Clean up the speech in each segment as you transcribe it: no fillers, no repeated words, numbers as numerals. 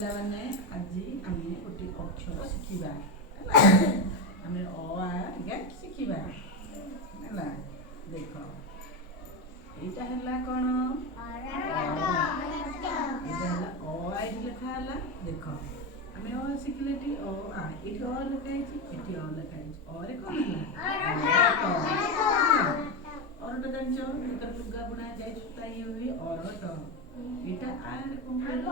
ପିଲାମାନେ ଆଜି ଆମେ ଗୋଟେ ଅକ୍ଷର ଶିଖିବା ଆମେ ଅ ଆ ଟିକେ ଶିଖିବା ହେଲା। ଦେଖ ଏଇଟା ହେଲା କ'ଣ? ଏଇଟା ହେଲା ଅ ଆ ଏଠି ଲେଖା ହେଲା। ଦେଖ ଆମେ ଅ ଶିଖିଲେ ଏଠି ଅ ଆ ଏଠି ଅ ଲେଖା ହେଇଛି, ଏଠି ଅ ଲେଖା ହେଇଛି। ଅରେ କ'ଣ ହେଲା? ଅରଟ ଜାଣିଛ ଯେତେବେଳେ ଲୁଗା ବୁଣା ଯାଏ ସୂତା ଇଏ ହୁଏ ଅରଟ। ଏଇଟା ଆରେ କ'ଣ କହିଲ?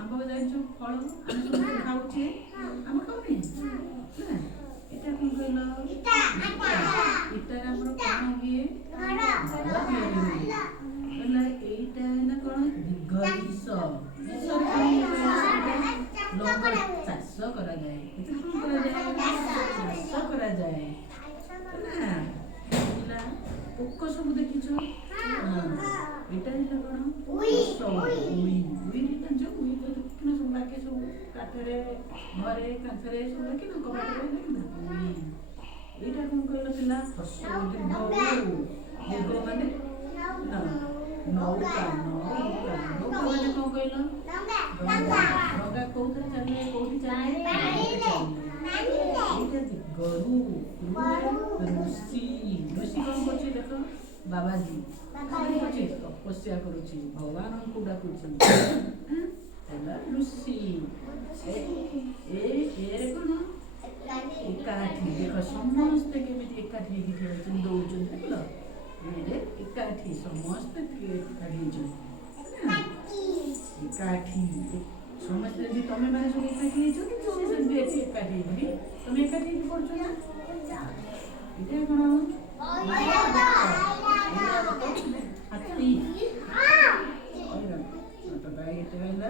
ଆମ୍ବ ଜାଣିଛୁ ଫଳ ଆମେ ସମସ୍ତେ ଖାଉଛେ, ଆମେ ଖାଉନି ନା? ଏଇଟା କ'ଣ କହିଲ? ଇଟାରେ ଆମର କ'ଣ ହୁଏ? ଘର ତିଆରି ହୁଏ ହେଲା। ଏଇଟା ହେଲା କ'ଣ? ଦୀର୍ଘ ଲଙ୍ଗଳ ଚାଷ କରାଯାଏ। ଏଥିରେ କ'ଣ କରାଯାଏ? ଚାଷ କରାଯାଏ ହେଲା। ପୋକ ସବୁ ଦେଖିଛୁ? ଏଇଟା ହେଲା କ'ଣ? ଉଇ ଜାଣିଛ? ଉଇ ଦେଖିନ ସବୁ ଲାଗେ ସବୁ କାଠରେ, ଘରେ, କାନ୍ଥରେ ସବୁ ଦେଖିନ, କବାଟରେ ଦେଖିନ? ଉଇ। ଏଇଟା କ'ଣ କହିଲ ପିଲା? ଦୀର୍ଘ ମାନେ ନୌକା। ନୌକା ମାନେ କ'ଣ କହିଲ? ଡଙ୍ଗା କୋଉଥିରେ ଚାଲିଲେ କୋଉଠି ଚାଲିଲେ? ଏଇଟା ଗରୁ। ଋଷି କ'ଣ କରୁଛି ଦେଖ? ବାବାଜୀ କରୁଛି, ତପସ୍ୟା କରୁଛି, ଭଗବାନଙ୍କୁ ଡାକୁଛି ହେଲା ଋଷି। ଏରେ କ'ଣ? ଏକାଠି। ଦେଖ ସମସ୍ତେ କେମିତି ଏକାଠି ହେଇକି ଠିଆ ହେଇଛନ୍ତି, ଦଉଛନ୍ତି ଦେଖିଲ? ଏରେ ଏକାଠି ସମସ୍ତେ ଏକାଠି ହେଇଛନ୍ତି ଏକାଠି। ସମସ୍ତେ ଯଦି ତମେ ମାନେ ସବୁ ଏକାଠି ହେଇଛ କିନ୍ତୁ ସେ ସେମିତି ଏଠି ଏକାଠି ହେଇକି ତମେ ଏକାଠି ହେଇକି ପଢୁଛ ନା? ଏଇଟା କ'ଣ? ହାତୀ। ଏଇଟା ହେଲା